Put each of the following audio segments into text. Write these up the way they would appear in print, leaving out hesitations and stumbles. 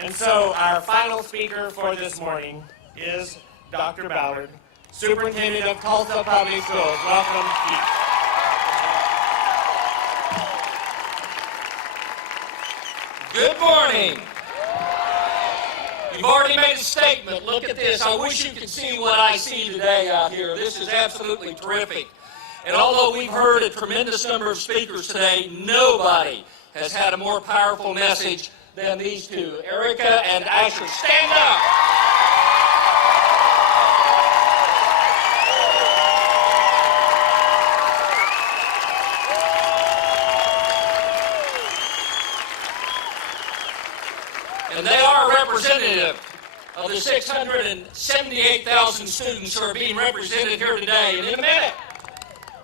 And so our final speaker for this morning is Dr. Ballard, Superintendent of Tulsa Public Schools. Welcome, Chief. Good morning. You've already made a statement. Look at this. I wish you could see what I see today out here. This is absolutely terrific. And although we've heard a tremendous number of speakers today, nobody has had a more powerful message than these two. Erica and Asher, stand up. And they are representative of the 678,000 students who are being represented here today. And in a minute,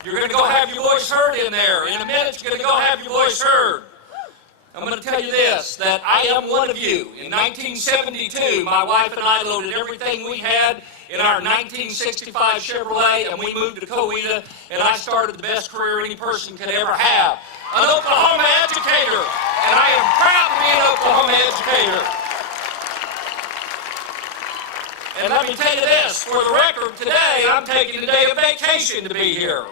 you're going to go have your voice heard in there. In a minute, you're going to go have your voice heard. I'm going to tell you this, that I am one of you. In 1972, my wife and I loaded everything we had in our 1965 Chevrolet, and we moved to Coweta, and I started the best career any person could ever have. An Oklahoma educator, and I am proud to be an Oklahoma educator. And let me tell you this, for the record, today I'm taking a day of vacation to be here.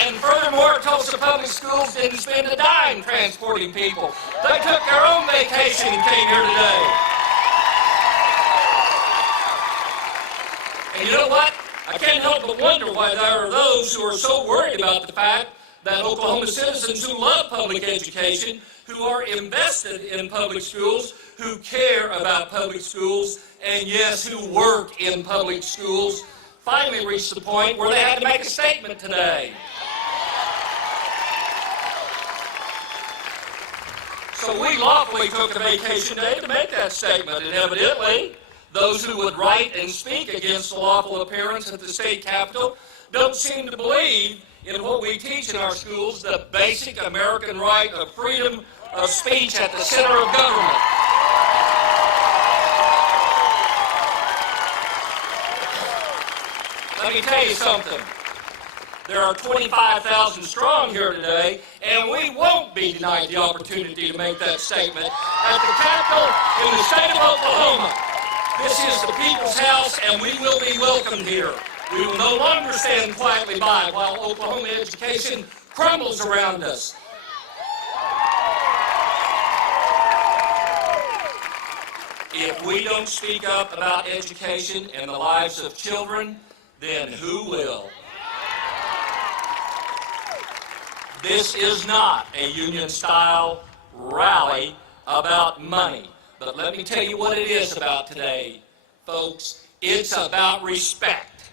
And furthermore, Tulsa Public Schools didn't spend a dime transporting people. They took their own vacation and came here today. And you know what? I can't help but wonder why there are those who are so worried about the fact that Oklahoma citizens who love public education, who are invested in public schools, who care about public schools, and yes, who work in public schools, finally reached the point where they had to make a statement today. So we lawfully took a vacation day to make that statement, and evidently, those who would write and speak against the lawful appearance at the state capitol don't seem to believe in what we teach in our schools, the basic American right of freedom of speech at the center of government. Let me tell you something. There are 25,000 strong here today, and we won't be denied the opportunity to make that statement at the Capitol in the state of Oklahoma. This is the people's house, and we will be welcomed here. We will no longer stand quietly by while Oklahoma education crumbles around us. If we don't speak up about education and the lives of children, then who will? This is not a union-style rally about money. But let me tell you what it is about today, folks. It's about respect.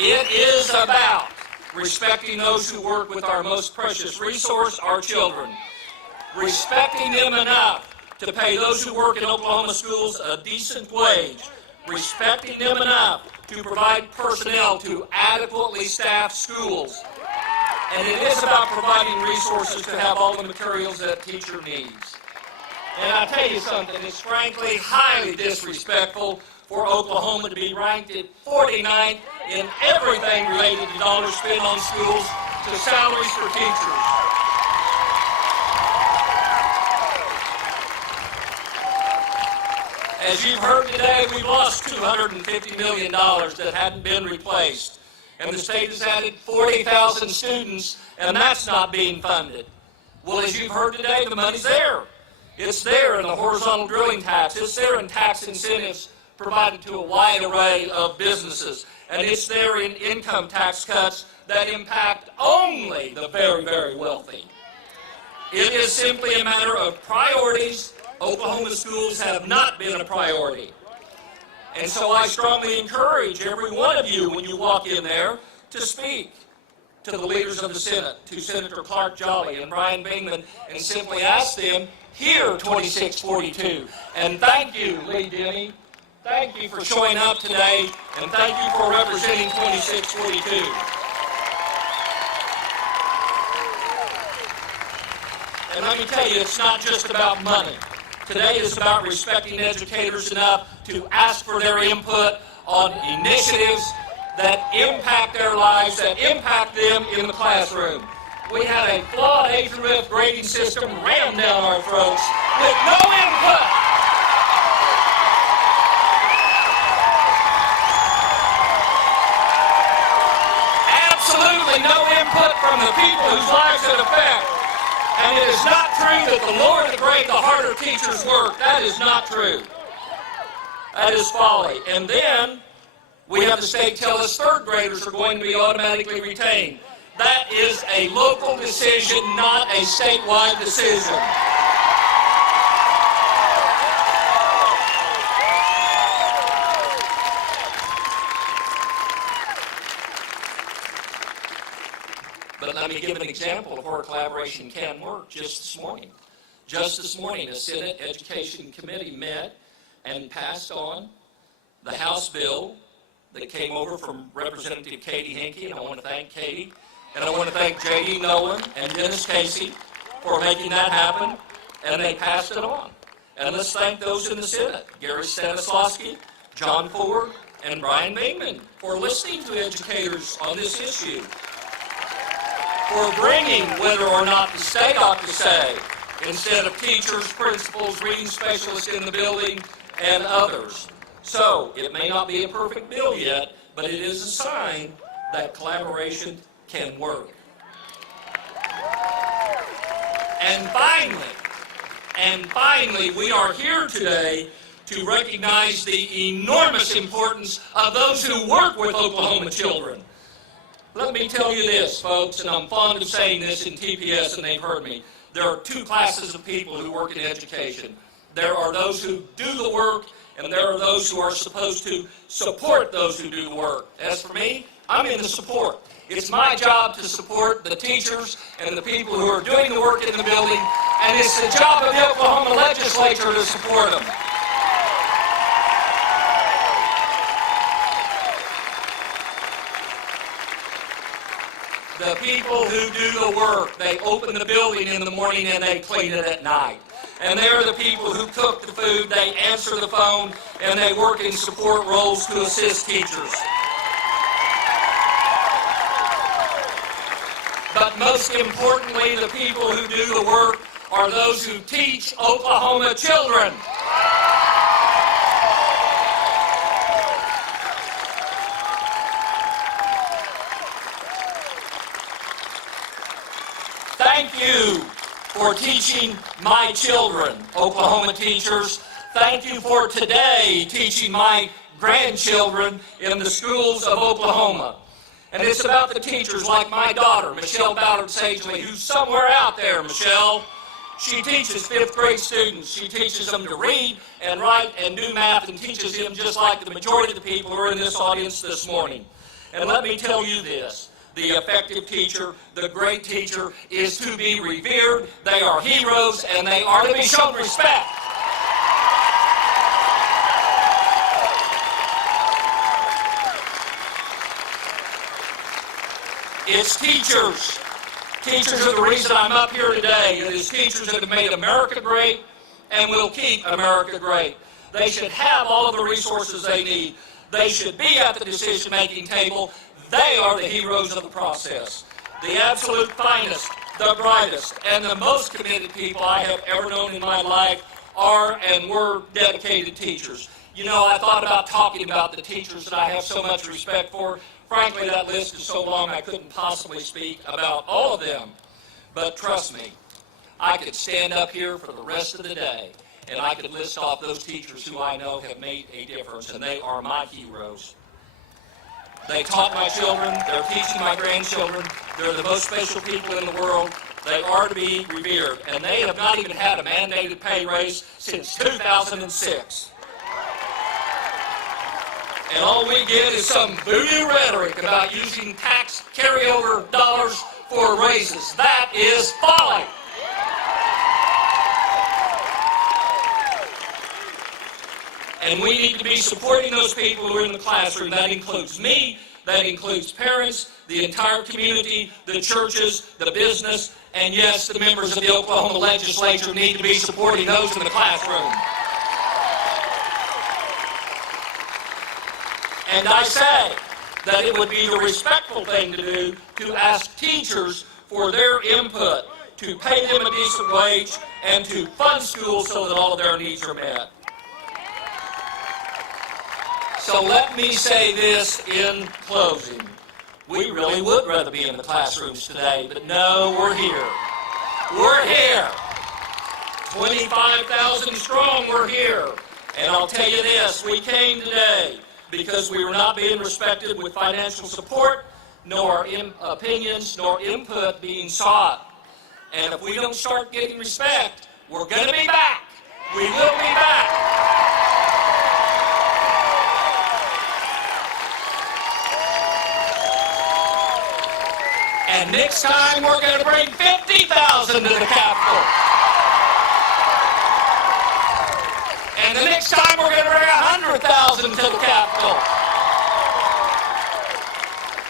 It is about respecting those who work with our most precious resource, our children. Respecting them enough to pay those who work in Oklahoma schools a decent wage. Respecting them enough to provide personnel to adequately staff schools. And it is about providing resources to have all the materials that a teacher needs. And I'll tell you something, it's frankly highly disrespectful for Oklahoma to be ranked at 49th in everything related to dollars spent on schools to salaries for teachers. As you've heard today, we've lost $250 million that hadn't been replaced. And the state has added 40,000 students, and that's not being funded. Well, as you've heard today, the money's there. It's there in the horizontal drilling tax. It's there in tax incentives provided to a wide array of businesses. And it's there in income tax cuts that impact only the very, very wealthy. It is simply a matter of priorities. Oklahoma schools have not been a priority. And so I strongly encourage every one of you when you walk in there to speak to the leaders of the Senate, to Senator Clark Jolly and Brian Bingman, and simply ask them, hear 2642. And thank you, Lee Denny. Thank you for showing up today, and thank you for representing 2642. And let me tell you, it's not just about money. Today is about respecting educators enough to ask for their input on initiatives that impact their lives, that impact them in the classroom. We had a flawed A through F grading system rammed down our throats with no input. Absolutely no input from the people whose lives it affects. And it is not true that the lower the grade, the harder teachers work. That is not true. That is folly. And then we have the state tell us third graders are going to be automatically retained. That is a local decision, not a statewide decision. But let me give an example of where collaboration can work just this morning. Just this morning, a Senate Education Committee met and passed on the House bill that came over from Representative Katie Hinkey, and I want to thank Katie, and I want to thank J.D. Nolan and Dennis Casey for making that happen, and they passed it on. And let's thank those in the Senate, Gary Stanislawski, John Ford, and Brian Bingman, for listening to educators on this issue, for bringing whether or not the state ought to say, instead of teachers, principals, reading specialists in the building, and others. So, it may not be a perfect bill yet, but it is a sign that collaboration can work. And finally, we are here today to recognize the enormous importance of those who work with Oklahoma children. Let me tell you this, folks, and I'm fond of saying this in TPS, and they've heard me. There are two classes of people who work in education. There are those who do the work, and there are those who are supposed to support those who do the work. As for me, I'm in the support. It's my job to support the teachers and the people who are doing the work in the building, and it's the job of the Oklahoma legislature to support them. The people who do the work, they open the building in the morning and they clean it at night. And they're the people who cook the food, they answer the phone, and they work in support roles to assist teachers. But most importantly, the people who do the work are those who teach Oklahoma children. Thank you for teaching my children, Oklahoma teachers. Thank you for today teaching my grandchildren in the schools of Oklahoma. And it's about the teachers like my daughter, Michelle Ballard Sagely, who's somewhere out there, Michelle. She teaches fifth grade students. She teaches them to read and write and do math, and teaches them just like the majority of the people who are in this audience this morning. And let me tell you this. The effective teacher, the great teacher, is to be revered. They are heroes, and they are to be shown respect. It's teachers. Teachers are the reason I'm up here today. It is teachers that have made America great and will keep America great. They should have all of the resources they need. They should be at the decision-making table. They are the heroes of the process. The absolute finest, the brightest, and the most committed people I have ever known in my life are and were dedicated teachers. You know, I thought about talking about the teachers that I have so much respect for. Frankly, that list is so long I couldn't possibly speak about all of them. But trust me, I could stand up here for the rest of the day and I could list off those teachers who I know have made a difference, and they are my heroes. They taught my children, they're teaching my grandchildren, they're the most special people in the world. They are to be revered, and they have not even had a mandated pay raise since 2006. And all we get is some voodoo rhetoric about using tax carryover dollars for raises. That is folly. And we need to be supporting those people who are in the classroom. That includes me, that includes parents, the entire community, the churches, the business, and yes, the members of the Oklahoma legislature need to be supporting those in the classroom. And I say, that it would be the respectful thing to do to ask teachers for their input, to pay them a decent wage, and to fund schools so that all of their needs are met. So let me say this in closing. We really would rather be in the classrooms today, but no, we're here. We're here. 25,000 strong, we're here. And I'll tell you this, we came today because we were not being respected with financial support, nor opinions, nor input being sought. And if we don't start getting respect, we're going to be back. We will be back. And next time, we're going to bring 50,000 to the Capitol. And the next time, we're going to bring 100,000 to the Capitol.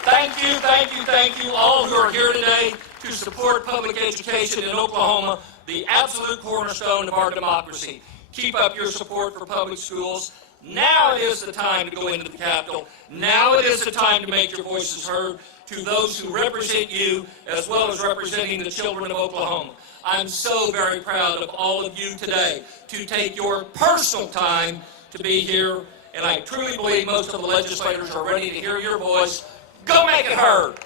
Thank you, thank you, thank you, all who are here today to support public education in Oklahoma, the absolute cornerstone of our democracy. Keep up your support for public schools. Now is the time to go into the Capitol. Now it is the time to make your voices heard to those who represent you as well as representing the children of Oklahoma. I'm so very proud of all of you today to take your personal time to be here, and I truly believe most of the legislators are ready to hear your voice. Go make it heard.